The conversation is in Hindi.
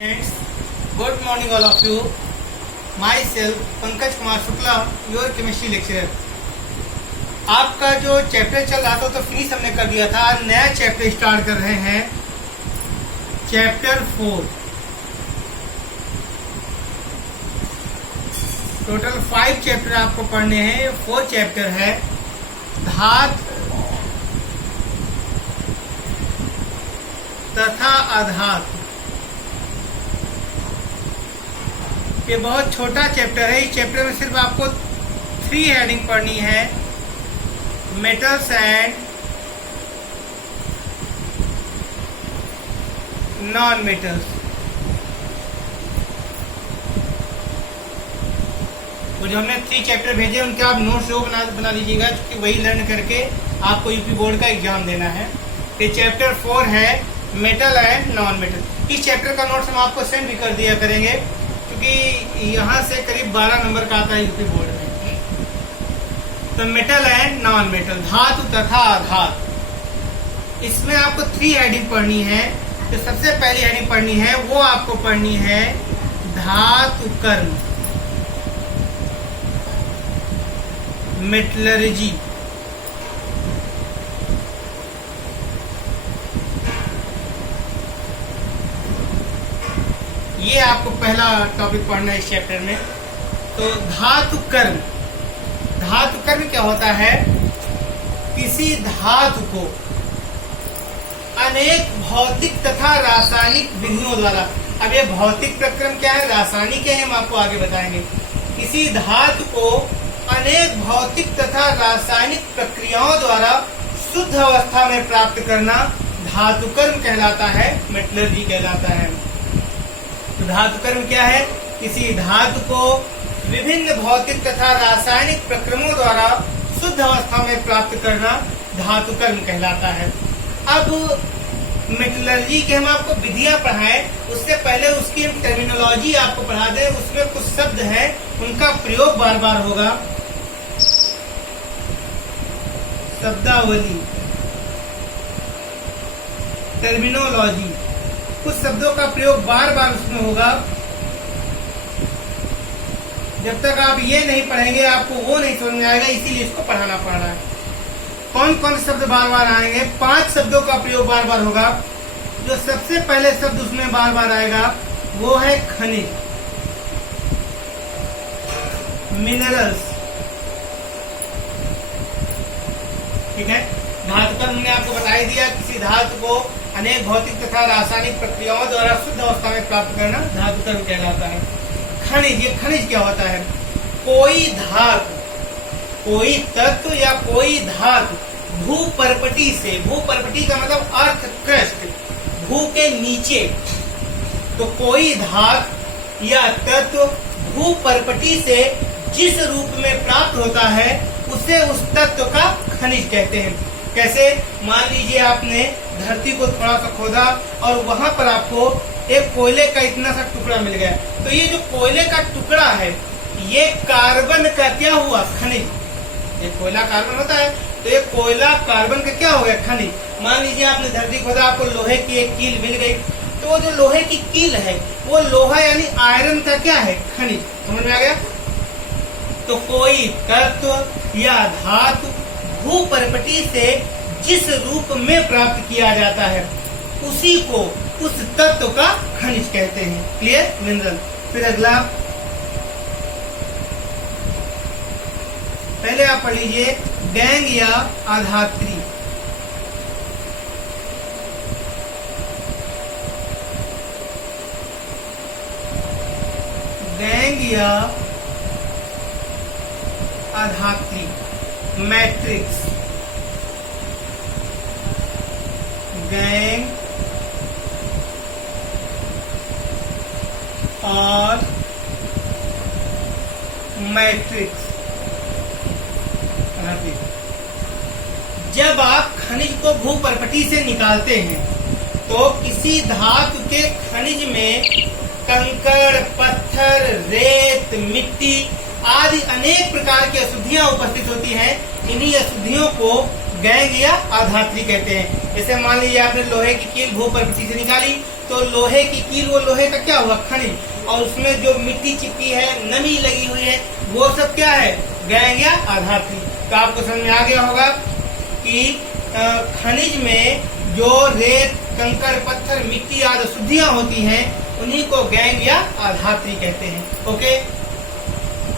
Friends, good morning all of you. Myself Pankaj Kumar Shukla, your chemistry lecturer. आपका जो चैप्टर चल रहा था तो फिनिश हमने कर दिया था। आज नया चैप्टर स्टार्ट कर रहे हैं, चैप्टर 4। टोटल 5 चैप्टर आपको पढ़ने हैं। 4 चैप्टर है धात तथा अधात। ये बहुत छोटा चैप्टर है। इस चैप्टर में सिर्फ आपको 3 हेडिंग पढ़नी है, मेटल्स एंड नॉन मेटल्स। वो जो हमने 3 चैप्टर भेजे उनके आप नोट्स जो बना लीजिएगा, क्योंकि वही लर्न करके आपको यूपी बोर्ड का एग्जाम देना है। ये चैप्टर 4 है, मेटल एंड नॉन मेटल। इस चैप्टर का नोट्स हम आपको सेंड भी कर दिया करेंगे, क्योंकि यहाँ से करीब 12 नंबर का आता है यूपी बोर्ड में। तो मेटल एंड नॉन मेटल, धातु तथा आधात। इसमें आपको 3 हेडिंग पढ़नी है। तो सबसे पहली हेडिंग पढ़नी है वो आपको पढ़नी है धातु कर्म, मेटलर्जी। ये आपको पहला टॉपिक पढ़ना है इस चैप्टर में। तो धातु कर्म, धातु कर्म क्या होता है? किसी धातु को अनेक भौतिक तथा रासायनिक विधियों द्वारा, अब ये भौतिक प्रक्रम क्या है, रासायनिक है, हम आपको आगे बताएंगे। किसी धातु को अनेक भौतिक तथा रासायनिक प्रक्रियाओं द्वारा शुद्ध अवस्था में प्राप्त करना धातु कर्म कहलाता है, मेटलर्जी कहलाता है। तो धातु कर्म क्या है? किसी धातु को विभिन्न भौतिक तथा रासायनिक प्रक्रमों द्वारा शुद्ध अवस्था में प्राप्त करना धातु कर्म कहलाता है। अब मेटलर्जी के हम आपको विधियां पढ़ाएं, उससे पहले उसकी हम टर्मिनोलॉजी आपको पढ़ा दें। उसमें कुछ शब्द हैं, उनका प्रयोग बार बार होगा। शब्दावली, टर्मिनोलॉजी, कुछ शब्दों का प्रयोग बार बार उसमें होगा। जब तक आप ये नहीं पढ़ेंगे आपको वो नहीं समझ में आएगा, इसीलिए इसको पढ़ाना पड़ रहा है। कौन कौन शब्द बार बार आएंगे? 5 शब्दों का प्रयोग बार बार होगा। जो सबसे पहले शब्द उसमें बार बार आएगा वो है खनिज, मिनरल्स। ठीक है, धातु कर्म हमने आपको बता ही दिया। किसी धातु को अनेक भौतिक तथा रासायनिक प्रक्रियाओं द्वारा शुद्ध अवस्था में प्राप्त करना धातु कर्म कहलाता है। खनिज, ये खनिज क्या होता है? कोई धातु, कोई तत्व या कोई धातु भू परपटी से, भू परपटी का मतलब अर्थ क्रस्ट, भू के नीचे, तो कोई धातु या तत्व भू परपटी से जिस रूप में प्राप्त होता है उसे उस तत्व का खनिज कहते हैं। कैसे? मान लीजिए आपने धरती को थोड़ा सा खोदा और वहां पर आपको एक कोयले का इतना सा टुकड़ा मिल गया। तो ये जो कोयले का टुकड़ा है ये कार्बन का क्या हुआ? खनिज। ये कोयला कार्बन होता है, तो ये कोयला कार्बन का क्या हो गया? खनिज। मान लीजिए आपने धरती खोदा, आपको लोहे की एक कील मिल गई, तो वो जो लोहे की कील है वो लोहा यानी आयरन का क्या है? खनिज। समझ में आ गया? तो कोई तत्व या धातु भू परपटी से जिस रूप में प्राप्त किया जाता है उसी को उस तत्व का खनिज कहते हैं। क्लियर? मिनरल। फिर अगला, पहले आप पढ़ लीजिए गैंग या आधात्री। गैंग या आधात्री, मैट्रिक्स, गैंग और मैट्रिक्स। जब आप खनिज को भू परपटी से निकालते हैं तो किसी धातु के खनिज में कंकड़, पत्थर, रेत, मिट्टी आदि अनेक प्रकार की अशुद्धियां उपस्थित होती हैं। इन्हीं अशुद्धियों को गैंग या आधात्री कहते हैं। जैसे मान लीजिए आपने लोहे की कील भू परपटी से निकाली, तो लोहे की कील, वो लोहे का क्या हुआ, खनिज, और उसमें जो मिट्टी चिपकी है, नमी लगी हुई है, वो सब क्या है, गैंग या अधात्री। तो आपको समझ में आ गया होगा कि खनिज में जो रेत, कंकड़, पत्थर, मिट्टी आदि अशुद्धियां होती हैं, उन्हीं को गैंग या अधात्री कहते हैं। ओके।